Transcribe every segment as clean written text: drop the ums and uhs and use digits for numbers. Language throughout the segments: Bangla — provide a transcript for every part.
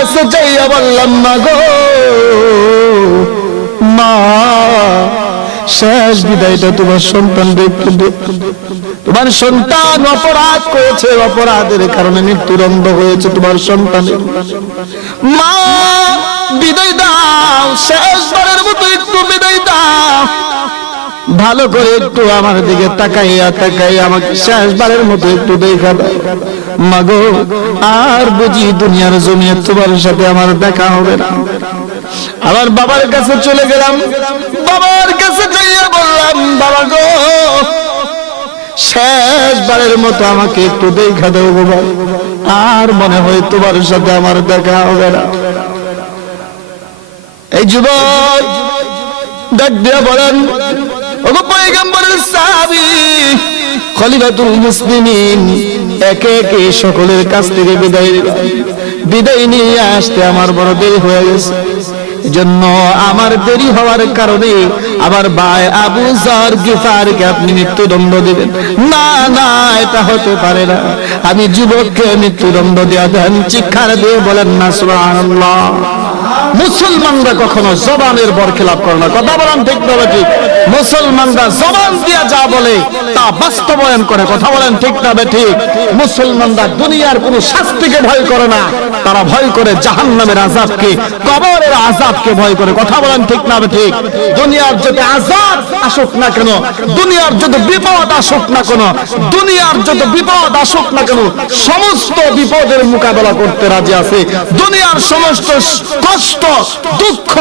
কাছে যাইয়া বললাম, মা গো মা, শেষ বিদায়টা তোমার সন্তান দেখতে, তোমার সন্তান অপরাধ করেছে, অপরাধের কারণে মৃত্যুদণ্ড হয়েছে তোমার সন্তানের। মা বিদায় দাও, শেষবারের মতো একটু বিদায় দাও, ভালো করে একটু আমার দিকে তাকাইয়া তাকাইয়া আমাকে শেষবারের মতো একটু দেখা দাও। মাগো আর বুঝি দুনিয়ার জমিনে তোমার সাথে আমার দেখা হবে না। আমার বাবার কাছে চলে গেলাম, বাবার কাছে যাইয়া বললাম, বাবা গো শেষবারের মতো আমাকে একটু দেখা দাও বাবা, আর মনে হয় তোমার সাথে আমার দেখা হবে না। এই যুবক ডাক দিয়া বলেন, ওগো পয়গম্বরের সাহাবী খলিফাতুল মুসলিমিন, একে একে সকলের কাছ থেকে বিদায় নিয়ে আসতে আমার বড় দেরি হয়ে গেছে। এজন্য আমার দেরি হওয়ার কারণে আমার ভাই আবু যর গিফারকে আপনি মৃত্যুদণ্ড দিবেন না? না, এটা হতে পারে না। আমি যুবককে মৃত্যুদণ্ড দেয়া দেন, চিৎকার দিয়ে বলেন না সুবহানাল্লাহ। মুসলমানরা কখনো জবানের বরখেলাপ করে না, কথা বলেন ঠিক না ঠিক? মুসলমানরা জবান দিয়া যা বলে তা বাস্তবায়ন করে, কথা বলেন ঠিক না ঠিক? মুসলমানরা দুনিয়ার কোন শাস্তিকে ভয় করে না, তারা ভয় করে জাহান্নামের আযাবকে, কবরের আযাবকে ভয় করে, কথা বলেন ঠিক না ঠিক? দুনিয়ার যত আযাব আসুক না কেন, দুনিয়ার যত বিপদ আসুক না কেন, দুনিয়ার যত বিপদ আসুক না কেন, সমস্ত বিপদের মোকাবেলা করতে রাজি আছে। দুনিয়ার সমস্ত কষ্ট, দুঃখ,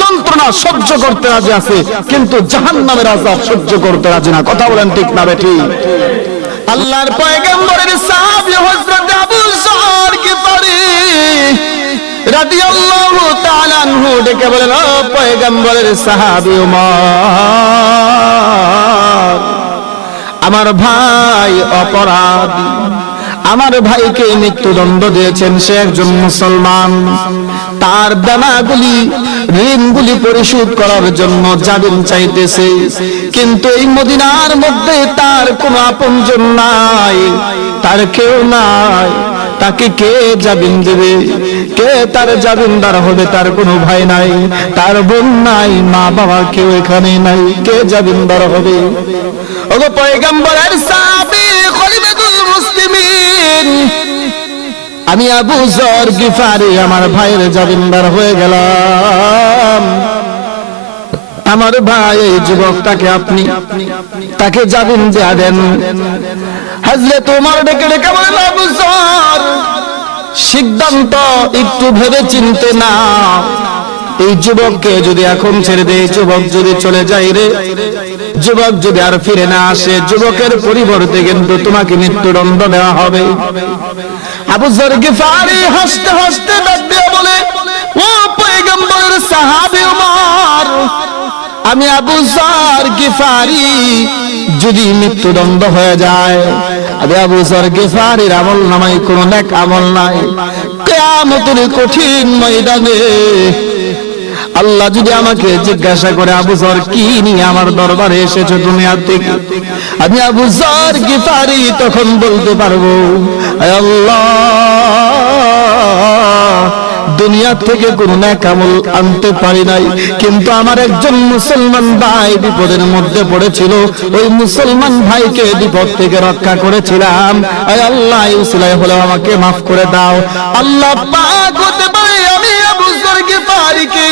যন্ত্রণা সহ্য করতে রাজি আছে, কিন্তু জাহান্নামের আযাব সহ্য করতে রাজি না, কথা বলেন ঠিক না ঠিক? আল্লাহর পয়গম্বরের সাহাবী হযরত আবু যর গিফারি রাদিয়াল্লাহু তাআলা আনহু ডেকে বলেন, ও পয়গম্বরের সাহাবী ওমর, আমার ভাই অপরাধী, আমার ভাইকে মৃত্যুদণ্ড দিয়েছেন, সে একজন মুসলমান, তার দানাগুলি ঋণগুলি পরিশোধ করার জন্য জামিন চাইতেছে, কিন্তু এই মদিনার মধ্যে তার কোনো আপনজন নাই, তার কেউ নাই, তাকে কে জামিন দেবে? কে তার জামিনদার হবে? তার কোনো ভাই নাই, তার বোন নাই, মা বাবা কেউ এখানে নাই, কে জামিনদার হবে? ওগো পয়গম্বরের সাহাবী খলিফাতুল মুসলিমিন, আমি আবু যর গিফারি আমার ভাইয়ের জামিনদার হয়ে গেলাম। আমার ভাই এই যুবকটাকে আপনি তাকে জামিন দেয়া দেন। হযরত ওমর ডেকে ডেকে বলেন, আবু যর, সিদ্ধান্ত একটু ভেবে চিনতে না, এই যুবককে যদি এখন ছেড়ে দেয়, যুবক যদি চলে যায় রে, যুবক যদি আর ফিরে না আসে, যুবকের পরিবর্তে কিন্তু তোমাকে মৃত্যুদণ্ড দেওয়া হবে। আবু যর গিফারি হাসতে হাসতে ডাক দিয়ে বলে, ও পয়গম্বরের সাহাবী ওমর, আমি আবু যর গিফারি যদি মৃত্যুদণ্ড হয়ে যায়, আমি আবু যর গিফারির আমল নামায় কোন নেক আমল নাই, কিয়ামতের কঠিন ময়দানে আল্লাহ যদি আমাকে জিজ্ঞাসা করে, আবু যর কি নিয়ে আমার দরবারে এসেছো দুনিয়া থেকে, আমি আবু যর গিফারি তখন বলতে পারবো, আল্লাহ, দুনিয়া থেকে কোনো নেক আমল আনতে পারি নাই, কিন্তু আমার একজন মুসলমান ভাই বিপদের মধ্যে পড়েছিল, ওই মুসলমান ভাইকে বিপদ থেকে রক্ষা করেছিলাম, আল্লাহ এই উসিলায় হলেও আমাকে মাফ করে দাও। আল্লাহ পাক হতে পারে আমি আবু যর গিফারিকে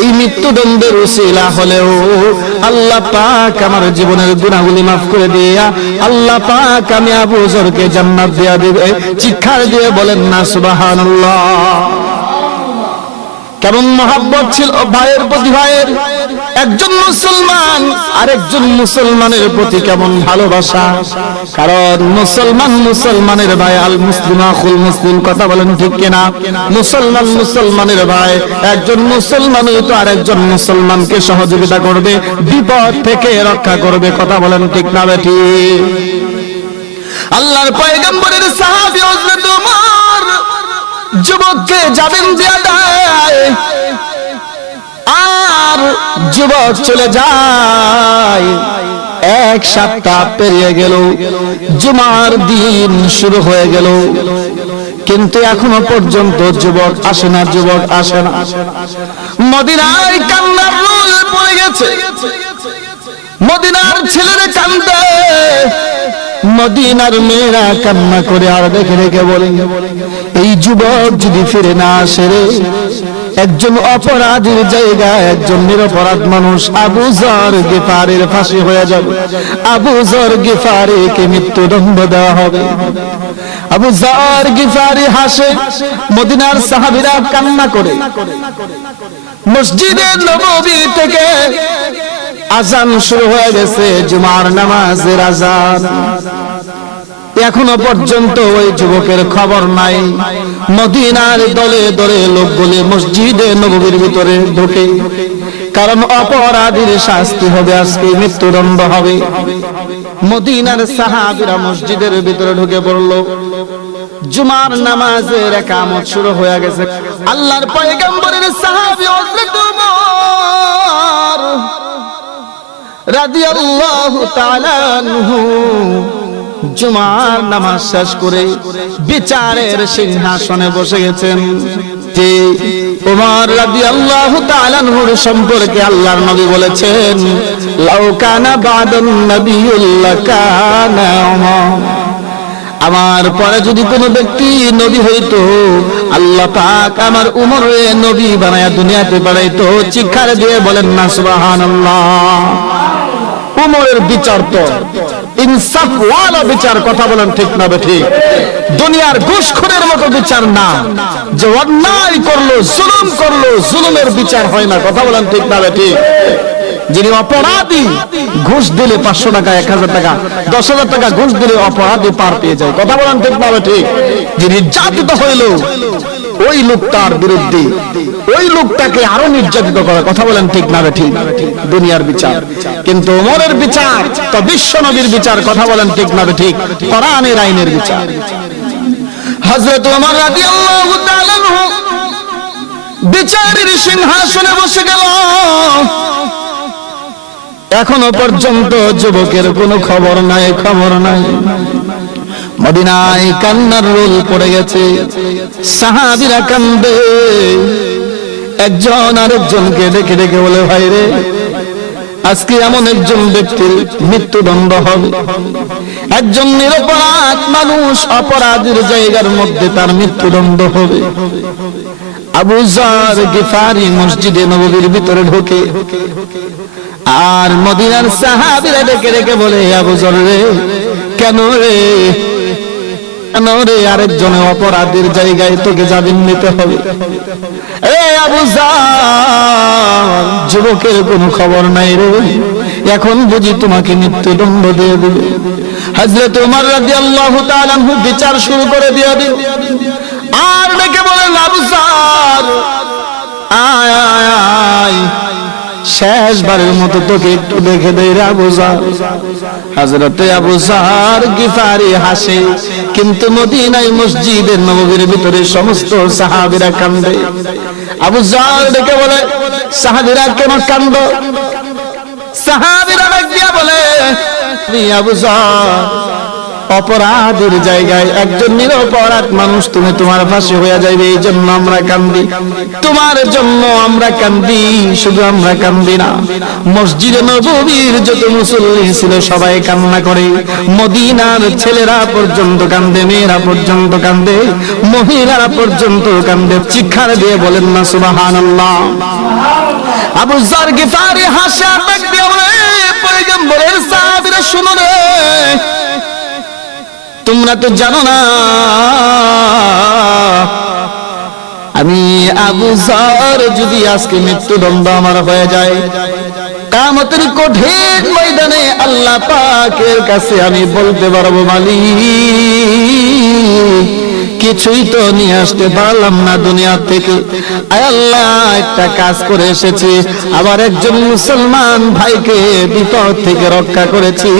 এই মৃত্যুদণ্ডের উসিলা হলেও আল্লাহ পাক আমার জীবনের গুনাহগুলি মাফ করে দিয়া আল্লাহ পাক আমি আবু যরকে জান্নাত দিয়া দিবে। চিৎকার দিয়ে বলেন না সুবহানাল্লাহ। কেমন মহব্বত ছিল ভাইয়ের প্রতি, ভাইয়ের একজন মুসলমান আরেকজন মুসলমানের প্রতি কেমন ভালোবাসা, কারণ মুসলমান মুসলমানের ভাই, আল মুসলিম আখুল মুসলিম, কথা বলেন ঠিক কিনা? মুসলমান মুসলমানের ভাই, একজন মুসলমানই তো আরেকজন মুসলমানকে সহযোগিতা করবে, বিপদ থেকে রক্ষা করবে, কথা বলেন ঠিক না বেটি? আল্লাহর পয়গম্বরের সাহাবী হযরত ওমর যুবককে জামিন দিয়ে দেয়, আর যুবক চলে যায়। এক সপ্তাহ পেরিয়ে গেল, জুমার দিন শুরু হয়ে গেল। কিন্তু এখনো পর্যন্ত যুবক আসে না, যুবক আসে না। মদিনায় কান্নার রোল পড়ে গেছে, মদিনার ছেলেরা কান্দে, মদিনার মেয়েরা কান্না করে আর দেখে রেখে বলে, এই যুবক যদি ফিরে না আসে রে, একজন অপরাধীর জায়গায় একজন নিরপরাধ মানুষ আবু যর গিফারির ফাঁসি হয়ে যাবে, আবু যর গিফারিকে মৃত্যুদণ্ড দেওয়া হবে। আবু যর গিফারি হাসে, মদিনার সাহাবীরা কান্না করে। মসজিদে নববী থেকে আজান শুরু হয়ে গেছে, জুমার নামাজের আজান। এখনো পর্যন্ত ওই যুবকের খবর নাই। মদিনার দলে দলে লোকগুলি মসজিদে নববীর ভিতরে ঢোকে, কারণ অপরাধীর শাস্তি হবে, আজকে মৃত্যুদণ্ড হবে। মদিনার সাহাবীরা মসজিদের ভিতরে ঢুকে পড়ল। জুমার নামাজের ইকামত শুরু হয়ে গেছে। আল্লাহর পয়গম্বরের সাহাবী হযরত ওমর রাদিয়াল্লাহু তাআলা আনহু জুমার নামাজ শেষ করে বিচারের সিংহাসনে বসে গেছেন। যে ওমর রাদিয়াল্লাহু তাআলা আনহুর সম্পর্কে আল্লাহর নবী বলেছেন, লাউ কানা বাদান নাবিয়ুল্লাহ কানা ওমর, আমার পরে যদি কোনো ব্যক্তি নবী হইতো, আল্লাহ পাক আমার উমরে নবী বানায়া দুনিয়াতে পাঠাইতো। চিৎকার দিয়ে বলেন না সুবহানাল্লাহ। উমরের বিচার তো ইনসাফ ওয়ালা বিচার, কথা বলেন ঠিক না বেঠিক? দুনিয়ার ঘুষখোরের মতো বিচার না, যে অন্যায় করলো, জুলুম করলো, জুলুমের বিচার হয় না, কথা বলেন ঠিক না বেঠিক? যিনি অপরাধী, ঘুষ দিলে 500 টাকা, 1000 টাকা, 10,000 টাকা ঘুষ দিলে অপরাধী পার পেয়ে যায়, কথা বলেন ঠিক না ঠিক? যিনি নির্যাতিত হইল, ওই লোকটার বিরুদ্ধে ওই লোকটাকে আরো নির্যাতিত করে, কথা বলেন ঠিক না ঠিক? দুনিয়ার বিচার। কিন্তু ওমরের বিচার তো বিশ্ব নবীর বিচার, কথা বলেন ঠিক না ঠিক? কোরআনের আইনের বিচার। হযরত ওমর রাদিয়াল্লাহু তাআলা আনহু বিচারের সিংহাসনে বসে গেল। এখনো পর্যন্ত যুবকের কোনো খবর নাই, খবর নাই। মদিনায় কান্নার রোল পড়ে গেছে, সাহাবীরা কান্দে। একজন আরেকজনকে ডেকে ডেকে বলে, ভাই রে, আজকে এমন একজন ব্যক্তির মৃত্যুদণ্ড হবে, একজন নিরপরাধ মানুষ অপরাধের জায়গার মধ্যে তার মৃত্যুদণ্ড হবে। আবু যর গিফারি মসজিদে নববীর ভিতরে ঢোকে, আর মদিনার সাহাবীরা ডেকে ডেকে বলে, আবু যর রে, কেন রে, কেন রে, আরেকজনের অপরাধের জায়গায় তোকে জামিন নিতে হবে? এ আবু যর, যুবকের কোনো খবর নাই রে, এখন বুঝি তোমাকে মৃত্যুদণ্ড দিয়ে দেবে। হযরত ওমর রাদিয়াল্লাহু তাআলা আনহু বিচার শুরু করে দিয়ে দিল। আর ডেকে বলেন, আবু যর, আয় আয় আয়, শেষবারের মতো তোকে একটু দেখে দেই রে আবু যর। হযরতে আবু যর গিফারি হাসে, কিন্তু মদিনায় মসজিদের নববীর ভিতরে সমস্ত সাহাবীরা কান্দে। আবু যর ডেকে বলে, সাহাবীরা কেন কান্দ? সাহাবীরা ডাক বলে, আবু যর, অপরাধের জায়গায় একজন নিরপরাধ মানুষ, তুমি তোমার ফাঁসি হয়ে যাবে, এই জন্য আমরা কান্দি, তোমার জন্য আমরা কান্দি। শুধু আমরা কান্দি না, মসজিদে নববীর যত মুসল্লি ছিল সবাই কান্না করে, মদিনার ছেলেরা পর্যন্ত কান্দে, মেয়েরা পর্যন্ত কান্দে, মহিলারা পর্যন্ত কান্দে। চিৎকার দিয়ে বলেন না সুবহানাল্লাহ। আবু যর গিফারি হাসা ডাক দিয়ে বলে, পয়গম্বরের সাহাবীরা শুনো রে, তোমরা তো জানো না আমি আবু যর যদি আজকে মৃত্যুদণ্ড আমার হয়ে যায়, কিয়ামতের কঠিন ময়দানে আল্লাহ পাকের কাছে আমি বলতে পারবো, মালিক, কিছুই তো নিয়ে আসতে পারলাম না দুনিয়া থেকে, আয় আল্লাহ, একটা কাজ করে এসেছি, আবার একজন মুসলমান ভাইকে বিপদ থেকে রক্ষা করেছি,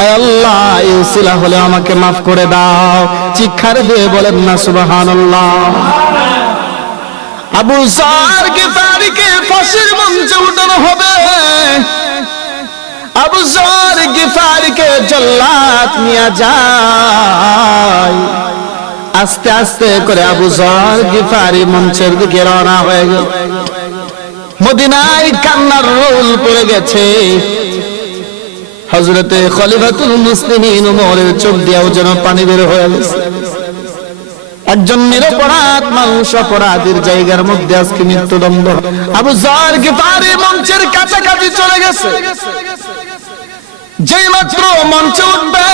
আয় আল্লাহ, এই উসিলা হলে আমাকে মাফ করে দাও। চিৎকার দিয়ে বলেন না সুবহানাল্লাহ। আবু যর গিফারিকে ফাঁসির মঞ্চে উঠানো হবে, আবু যর গিফারিকে জল্লাদ নিয়ে যায়। আস্তে আস্তে করে আবু যর গিফারি মঞ্চের দিকে রওনা হয়ে গেল। মদিনায় কান্নার রোল পড়ে গেছে। হযরতে খলিফাতুল মুসলিমিন ওমরের চোখ দিয়েও যেন পানি বের হয়ে গেছে। একজন নিরপরাধ মানুষ অপরাধের জায়গার মধ্যে আজকে মৃত্যুদণ্ড। আবু যর গিফারি মঞ্চের কাছাকাছি চলে গেছে। যেই মাত্র মঞ্চে উঠবে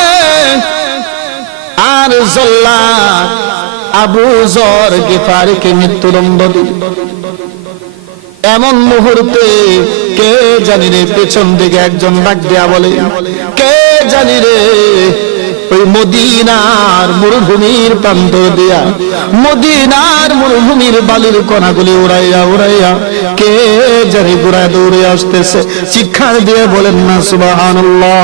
আর জল্লাদ আবু যর গিফারিকে মৃত্যুদণ্ড দিবে, এমন মুহূর্তে কে জানি রে পেছন দিকে একজন ডাক দিয়া বলে, কে জানি রে ওই মদিনার মরুভূমির প্রান্ত দিয়া, মদিনার মরুভূমির বালির কণাগুলি উড়াইয়া উড়াইয়া কে জানি ঘুরায় দৌড়ে আসতেছে। চিৎকার দিয়ে বলেন না সুবহানাল্লাহ।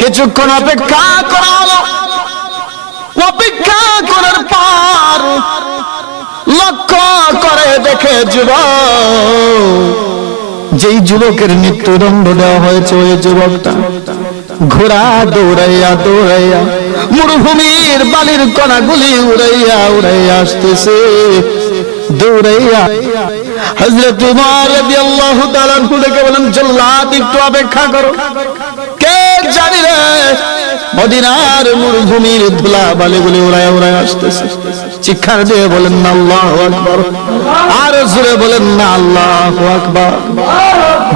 কিছুক্ষণ অপেক্ষা করা হলো। অপেক্ষা করার পর লক্ষ্য করে দেখে যেই যুবকের মৃত্যুদণ্ড দেওয়া হয়েছে ওই যুবকটা ঘোড়া দৌড়াইয়া দৌড়াইয়া মরুভূমির বালির কণাগুলি উড়াইয়া উড়াইয়া আসতেছে, দৌড়াইয়া। হযরত উমর রাদিয়াল্লাহু তাআলা ডেকে বলেন, জল্লাদ একটু অপেক্ষা করো, কে জানি রে মদিনার মরুভূমির ধুলা বালিগুলি উড়াইয়া উড়াইয়া আসতেছে। চিৎকার দিয়ে বলেন না আল্লাহু আকবার, আর জোরে বলেন না আল্লাহু আকবার।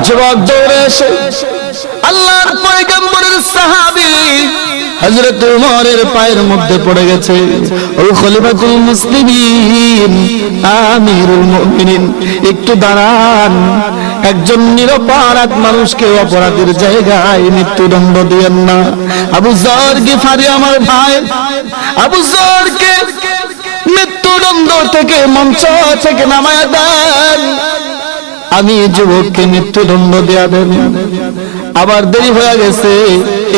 যুবক দৌড়ে এসে আল্লাহর পয়গম্বরের সাহাবী হযরত উমরের পায়ের মধ্যে পড়ে গেছে। ও খলিফাতুল মুসলিমিন, আমিরুল মুমিনিন, একটু দাঁড়ান, একজন নিরপরাধ মানুষকে অপরাধের জায়গায় মৃত্যুদণ্ড দিয়েন না। আবু যর গিফারি আমার ভাই, আবু যরকে মৃত্যুদণ্ড থেকে মঞ্চ থেকে নামায়া দেন, আমি যুবককে মৃত্যুদণ্ড দেয়া দেন। আবার দেরি হয়ে গেছে,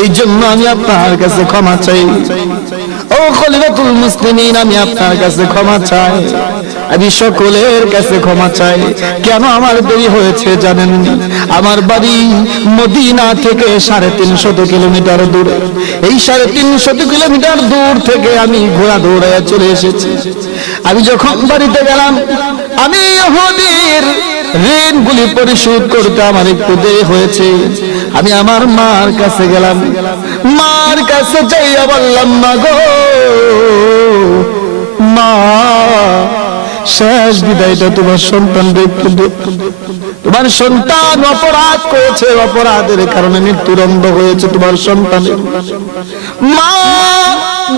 এই জন্য আমি আপনার কাছে ক্ষমা চাই। ও খলিফাতুল মুসলিমিন, আমি আপনার কাছে ক্ষমা চাই, আমি সকলের কাছে ক্ষমা চাই। কেন আমার দেরি হয়েছে জানেন? আমার বাড়ি মদিনা থেকে 350 কিলোমিটার দূরে। এই 350 কিলোমিটার দূর থেকে আমি ঘোড়া দৌড়াইয়া চলে এসেছি। আমি যখন বাড়িতে গেলাম, আমি ইহুদির ঋণগুলি পরিশোধ করতে আমার একটু দেরি হয়েছে। আমি আমার মার কাছে গেলাম, মার কাছে যাইয়া বললাম, মা গো, মা, শেষ বিদায়টা তোমার সন্তান দেখতে, তোমার সন্তান অপরাধ করেছে, অপরাধের কারণে মৃত্যুদণ্ড হয়েছে তোমার সন্তানের। মা,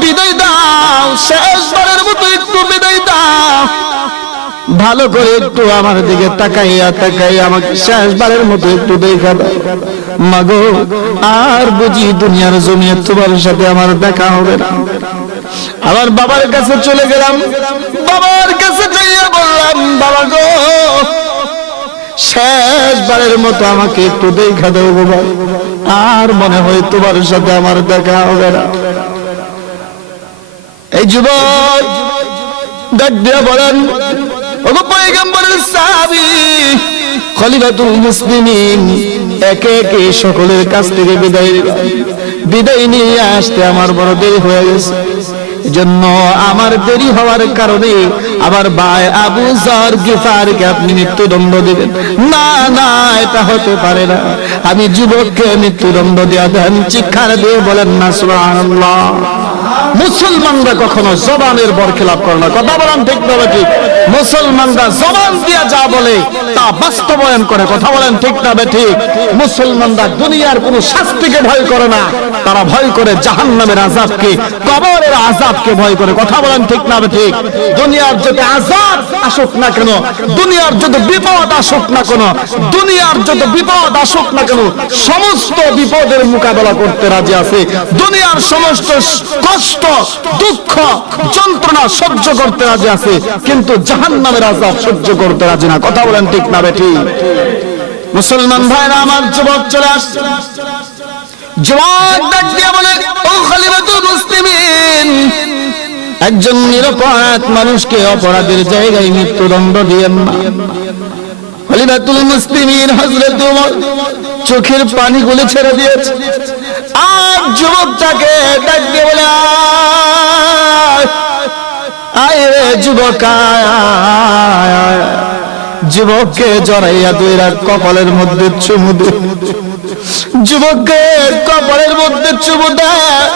বিদায় দাও, শেষবারের মতো একটু বিদায় দাও, ভালো করে একটু আমার দিকে তাকাইয়া তাকাইয়া আমাকে শেষবারের মতো একটু দেখা দাও। মাগো, আর বুঝি দুনিয়ার জমিনে তোমার সাথে আমার দেখা হবে না। আমার বাবার কাছে চলে গেলাম, বাবার কাছে যাইয়া বললাম, বাবা গো, শেষবারের মতো আমাকে একটু দেখা দাও বাবা, আর মনে হয় তোমার সাথে আমার দেখা হবে না। এই যুবক ডাক দিয়া বলেন, ওগো পয়গম্বরের সাহাবী খলিফাতুল মুসলিমিন, একে একে সকলের কাছ থেকে বিদায় নিয়ে আসতে আমার বড় দেরি হয়ে গেছে। এজন্য আমার দেরি হওয়ার কারণে আমার ভাই আবু যর গিফারিকে আপনি মৃত্যুদণ্ড দিবেন না? না, এটা হতে পারে না। আমি যুবককে মৃত্যুদণ্ড দেয়া দেন। চিৎকার দিয়ে বলেন না সুবহানাল্লাহ। মুসলমানরা কখনো জবানের বরখিলাপ করে না, কথা বলেন ঠিক না ঠিক? মুসলমানরা জবান দিয়া যা বলে তা বাস্তবায়ন করে, কথা বলেন ঠিক না ঠিক? মুসলমানরা দুনিয়ার কোন শাস্তিকে ভয় করে না, তারা ভয় করে জাহান্নামের আযাবকে, কবরের আযাবকে ভয় করে, কথা বলেন ঠিক না ঠিক? দুনিয়ার যত আযাব আসুক না কেন, দুনিয়ার যত বিপদ আসুক না কেন, দুনিয়ার যত বিপদ আসুক না কেন, সমস্ত বিপদের মোকাবেলা করতে রাজি আছে। দুনিয়ার সমস্ত কষ্ট, দুঃখ, যন্ত্রণা সহ্য করতে রাজি আছে, কিন্তু জাহান্নামের আযাব সহ্য করতে রাজি না, কথা বলেন ঠিক না ঠিক? মুসলমান ভাইরা আমার, যুবক চলে আসছে। যুবক ডাক দিয়ে বলে, ও খলিফাতুল মুসলিমিন, একজন নিরপরাধ মানুষকে অপরাধের জায়গায় মৃত্যুদণ্ড দিয়েন না। খলিফাতুল মুসলিমিন হযরত ওমর চোখের পানিগুলো ছেড়ে দিয়েছে। আর যুবকটাকে ডাক দিয়ে বলে, আয় রে যুবক আয়। যুবককে জড়াইয়া দুইরা কপালের মধ্যে চুমু দে, যুবককে কপালের মধ্যে চুমু দেয়।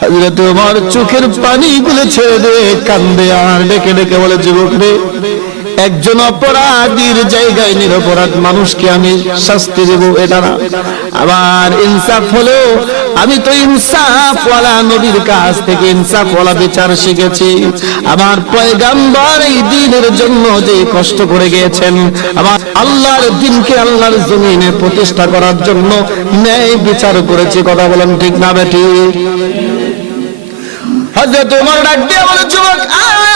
হযরত ওমর চোখের পানি গুলো ছেড়ে দিয়ে কান্দে আর ডেকে ডেকে বলে, যুবক রে, একজন অপরাধীর জায়গায় নিরপরাধ মানুষকে আমি শাস্তি দেব এটা না, আবার ইনসাফ হলো, আমি তো ইনসাফওয়ালা নবীর কাছ থেকে ইনসাফওয়ালা বিচার শিখেছি। আমার পয়গম্বর এই দ্বীনের জন্য যে কষ্ট করে গিয়েছেন, আমার আল্লাহর দ্বীনকে আল্লাহর জমিনে প্রতিষ্ঠা করার জন্য ন্যায় বিচার করেছে। কথা বলেন ঠিক না বেটি? হযরত ওমর ডাক দিয়ে বলে, যুবক আয়।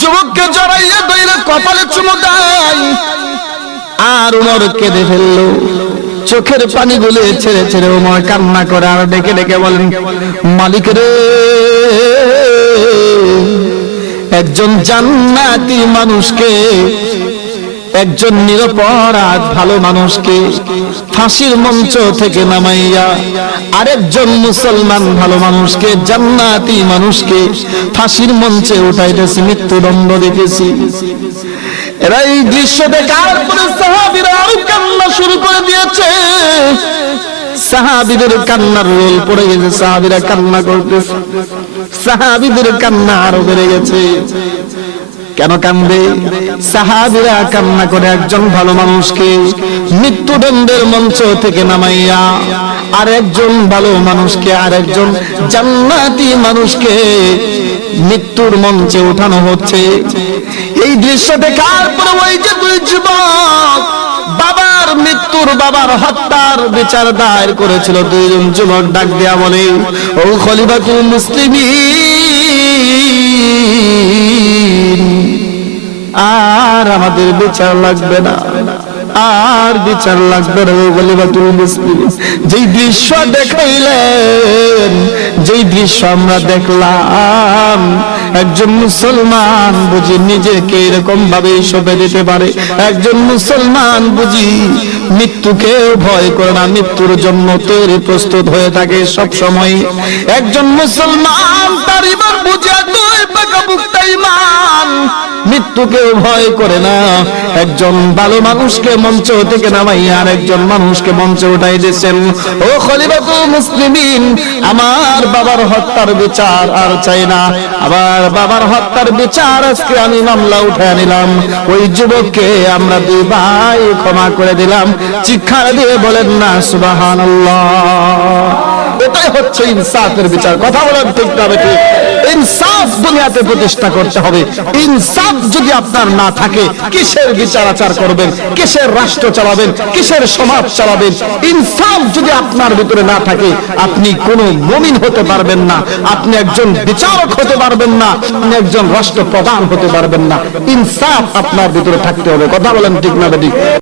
যুবককে জড়াইয়া ধরে কপালে চুমু দেয় আর ওমর কেঁদে ফেললো। চোখের পানি গুলো ছেড়ে ছেড়ে ওমর কান্না করে আর ডেকে ডেকে বলেন, মালিক রে, একজন জান্নাতি মানুষকে, একজন নিরপরাধ ভালো মানুষকে ফাঁসির মঞ্চ থেকে নামাইয়া আরেকজন মুসলমান ভালো মানুষকে, জান্নাতি মানুষকে ফাঁসির মঞ্চে উঠাইতেছি, মৃত্যুদণ্ড দিতেছি। এরা এই দৃশ্য দেখার পরে সাহাবীরা আরো কান্না শুরু করে দিয়েছে। সাহাবীদের কান্নার রোল পড়ে গেছে, সাহাবীরা কান্না করতেছে, সাহাবীদের কান্না আরো বেড়ে গেছে। কেন কান্দে? সাহাবীরা কান্না করে একজন ভালো মানুষকে মৃত্যুদণ্ডের মঞ্চ থেকে নামাইয়া আর একজন ভালো মানুষকে, আর একজন জান্নাতি মানুষকে মৃত্যুর মঞ্চে উঠানো হচ্ছে। এই দৃশ্য দেখার পরে ওই যে দুই যুবক বাবার মৃত্যুর, বাবার হত্যার বিচার দায়ের করেছিল, দুইজন যুবক ডাক দেয়া বলে, ও খলিফাতুল মুসলিমিন, আর আমাদের বিচার লাগবে না, আর বিচার লাগবে না। খলিফাতুল মুসলিমিন যেই দৃশ্য দেখাইলেন, যেই দৃশ্য আমরা দেখলাম, একজন মুসলমান বুঝি নিজেকে এরকম ভাবে সঁপে দিতে পারে? একজন মুসলমান বুঝি মৃত্যুকে ভয় করে না, মৃত্যুর জন্য তৈরি প্রস্তুত হয়ে থাকে সব সময়। একজন মুসলমান তার ঈমান বুঝে দুই পাকাপুক্তা ঈমান, মৃত্যুকে ভয় করে না। একজন ভালো মানুষকে মঞ্চ থেকে নামাইয়া আর একজন মানুষকে মঞ্চে উঠাই দিয়েছেন। ও খলিফাতুল মুসলিমিন, আমার বাবার হত্যার বিচার আর চাই না, আবার বাবার হত্যার বিচার আজকে আমি মামলা উঠায় নিলাম। ওই যুবককে আমরা দুই ভাই ক্ষমা করে দিলাম। চিৎকার দিয়ে বলেন না সুবহানাল্লাহ? এটাই হচ্ছে ইনসাফের বিচার। কথা বলেন ঠিক না বেঠিক? ইনসাফ দুনিয়াতে প্রতিষ্ঠা করতে হবে। ইনসাফ যদি আপনার না থাকে, কিসের বিচার আচার করবেন? কিসের রাষ্ট্র চালাবেন? কিসের সমাজ চালাবেন? ইনসাফ যদি আপনার ভিতরে না থাকে, আপনি কোনো মুমিন হতে পারবেন না, আপনি একজন বিচারক হতে পারবেন না, আপনি একজন রাষ্ট্রপ্রধান হতে পারবেন না। ইনসাফ আপনার ভিতরে থাকতে হবে। কথা বলেন ঠিক না বেঠিক?